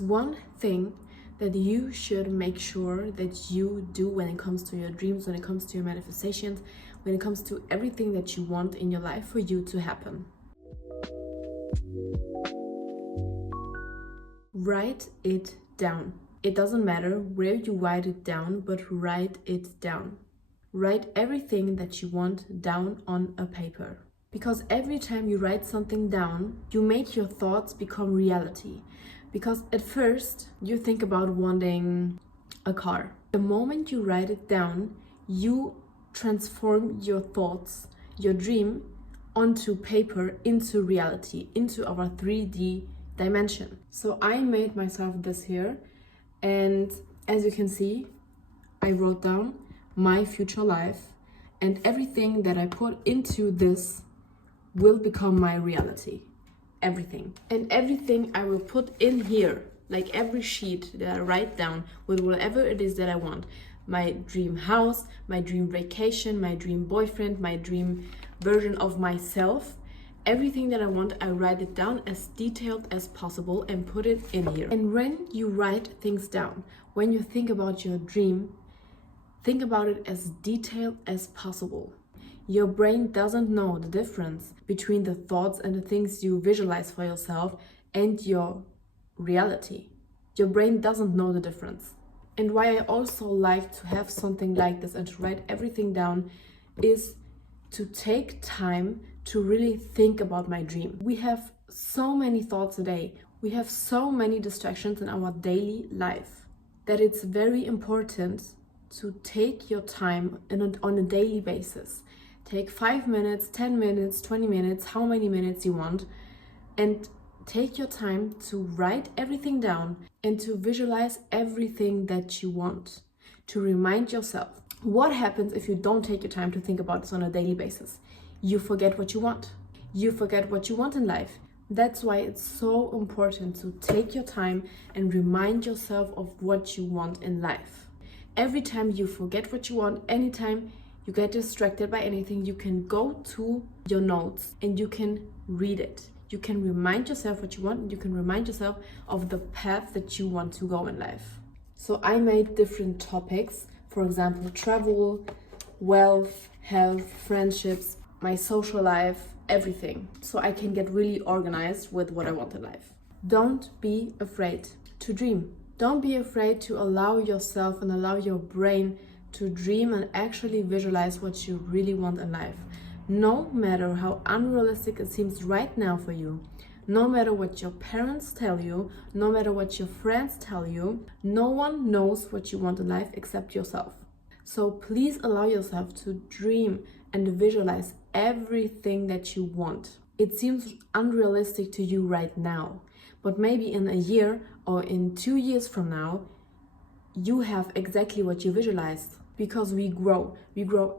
One thing that you should make sure that you do when it comes to your dreams, when it comes to your manifestations, when it comes to everything that you want in your life for you to happen. Write it down. It doesn't matter where you write it down, but write it down. Write everything that you want down on a paper. Because every time you write something down, you make your thoughts become reality. Because at first, you think about wanting a car. The moment you write it down, you transform your thoughts, your dream, onto paper, into reality, into our 3D dimension. So I made myself this here, and as you can see, I wrote down my future life, and everything that I put into this will become my reality. Everything. And everything I will put in here, like every sheet that I write down with whatever it is that I want. My dream house, my dream vacation, my dream boyfriend, my dream version of myself. Everything that I want, I write it down as detailed as possible and put it in here. And when you write things down, when you think about your dream, think about it as detailed as possible. Your brain doesn't know the difference between the thoughts and the things you visualize for yourself and your reality. Your brain doesn't know the difference. And why I also like to have something like this and to write everything down is to take time to really think about my dream. We have so many thoughts a day. We have so many distractions in our daily life that it's very important to take your time on a daily basis. Take 5 minutes, 10 minutes, 20 minutes, how many minutes you want, and take your time to write everything down and to visualize everything that you want. To remind yourself, what happens if you don't take your time to think about this on a daily basis? You forget what you want. You forget what you want in life. That's why it's so important to take your time and remind yourself of what you want in life. Every time you forget what you want, anytime you get distracted by anything, you can go to your notes and you can read it. You can remind yourself what you want, and you can remind yourself of the path that you want to go in life. So I made different topics, for example, travel, wealth, health, friendships, my social life, everything. So I can get really organized with what I want in life. Don't be afraid to dream. Don't be afraid to allow yourself and allow your brain to dream and actually visualize what you really want in life. No matter how unrealistic it seems right now for you, no matter what your parents tell you, no matter what your friends tell you, no one knows what you want in life except yourself. So please allow yourself to dream and visualize everything that you want. It seems unrealistic to you right now, but maybe in a year or in 2 years from now, you have exactly what you visualized. Because we grow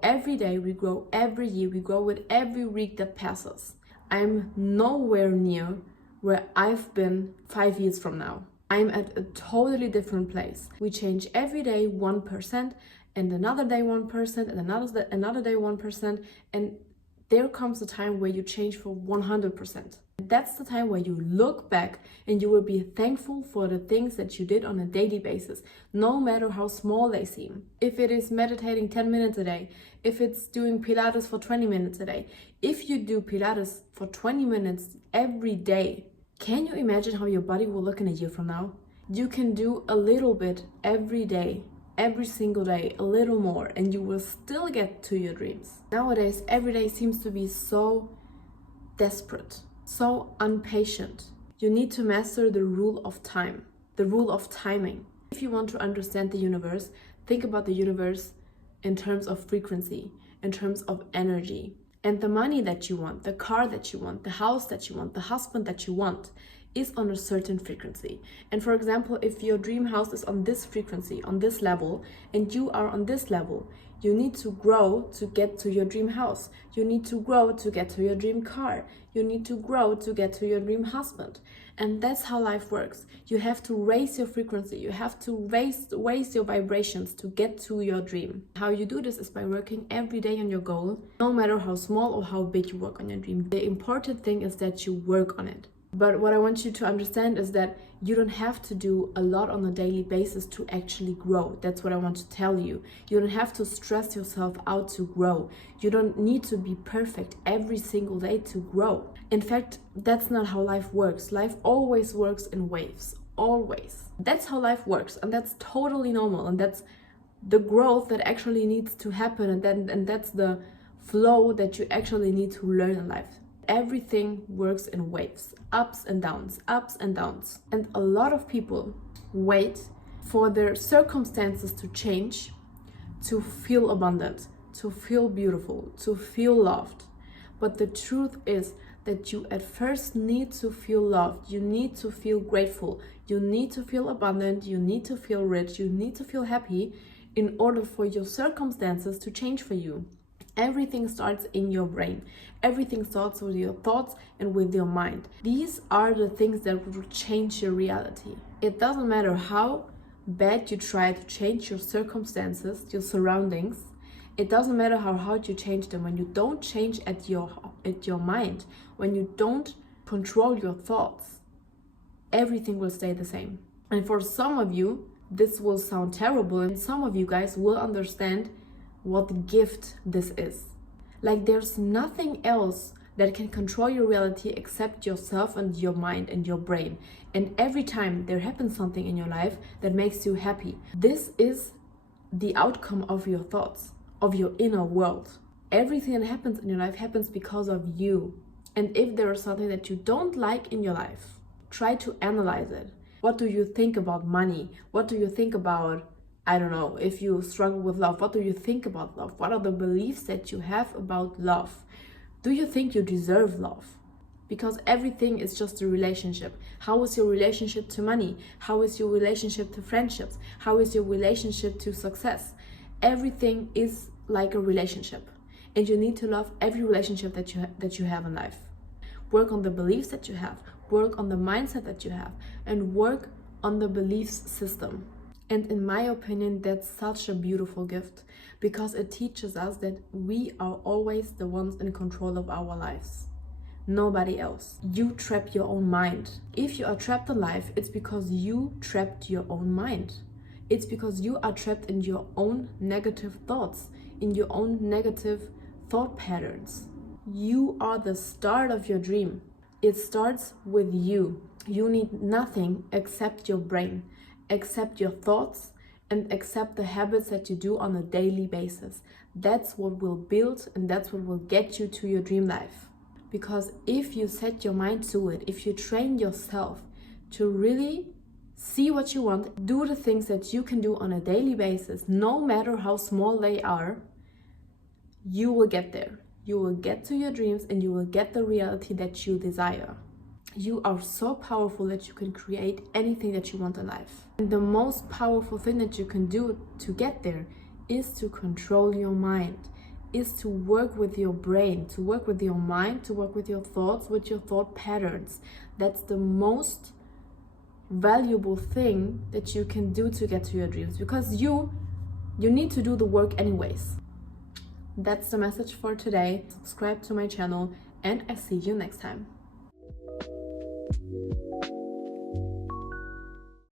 every day, we grow every year, we grow with every week that passes. I'm nowhere near where I've been 5 years from now. I'm at a totally different place. We change every day 1%, and another day 1%, and another day 1%, and there comes a time where you change for 100%. That's the time where you look back and you will be thankful for the things that you did on a daily basis, no matter how small they seem. If it is meditating 10 minutes a day, if it's doing Pilates for 20 minutes a day, if you do Pilates for 20 minutes every day, can you imagine how your body will look in a year from now? You can do a little bit every day, every single day, a little more, and you will still get to your dreams. Nowadays, every day seems to be so desperate, so impatient. You need to master the rule of time, the rule of timing. If you want to understand the universe, think about the universe in terms of frequency, in terms of energy. And the money that you want, the car that you want, the house that you want, the husband that you want is on a certain frequency. And for example, if your dream house is on this frequency, on this level, and you are on this level, you need to grow to get to your dream house. You need to grow to get to your dream car. You need to grow to get to your dream husband. And that's how life works. You have to raise your frequency. You have to raise your vibrations to get to your dream. How you do this is by working every day on your goal, no matter how small or how big you work on your dream. The important thing is that you work on it. But what I want you to understand is that you don't have to do a lot on a daily basis to actually grow. That's what I want to tell you. You don't have to stress yourself out to grow. You don't need to be perfect every single day to grow. In fact, that's not how life works. Life always works in waves, always. That's how life works, and that's totally normal, and that's the growth that actually needs to happen, and that's the flow that you actually need to learn in life. Everything works in waves, ups and downs, ups and downs. And a lot of people wait for their circumstances to change to feel abundant, to feel beautiful, to feel loved. But the truth is that you at first need to feel loved, you need to feel grateful, you need to feel abundant, you need to feel rich, you need to feel happy in order for your circumstances to change for you. Everything starts in your brain. Everything starts with your thoughts and with your mind. These are the things that will change your reality. It doesn't matter how bad you try to change your circumstances, your surroundings. It doesn't matter how hard you change them. When you don't change at your mind, when you don't control your thoughts, everything will stay the same. And for some of you, this will sound terrible, and some of you guys will understand what gift this is. Like, there's nothing else that can control your reality except yourself and your mind and your brain. And every time there happens something in your life that makes you happy, this is the outcome of your thoughts, of your inner world. Everything that happens in your life happens because of you. And if there is something that you don't like in your life, try to analyze it. What do you think about money? What do you think about, I don't know, if you struggle with love, what do you think about love? What are the beliefs that you have about love? Do you think you deserve love? Because everything is just a relationship. How is your relationship to money? How is your relationship to friendships? How is your relationship to success? Everything is like a relationship. And you need to love every relationship that you have in life. Work on the beliefs that you have. Work on the mindset that you have. And work on the beliefs system. And in my opinion, that's such a beautiful gift, because it teaches us that we are always the ones in control of our lives. Nobody else. You trap your own mind. If you are trapped in life, it's because you trapped your own mind. It's because you are trapped in your own negative thoughts, in your own negative thought patterns. You are the start of your dream. It starts with you. You need nothing except your brain. Accept your thoughts and accept the habits that you do on a daily basis. That's what will build, and that's what will get you to your dream life. Because if you set your mind to it, if you train yourself to really see what you want, do the things that you can do on a daily basis, no matter how small they are, you will get there. You will get to your dreams, and you will get the reality that you desire. You are so powerful that you can create anything that you want in life. And the most powerful thing that you can do to get there is to control your mind, is to work with your brain, to work with your mind, to work with your thoughts, with your thought patterns. That's the most valuable thing that you can do to get to your dreams, because you need to do the work anyways. That's the message for today. Subscribe to my channel, and I see you next time.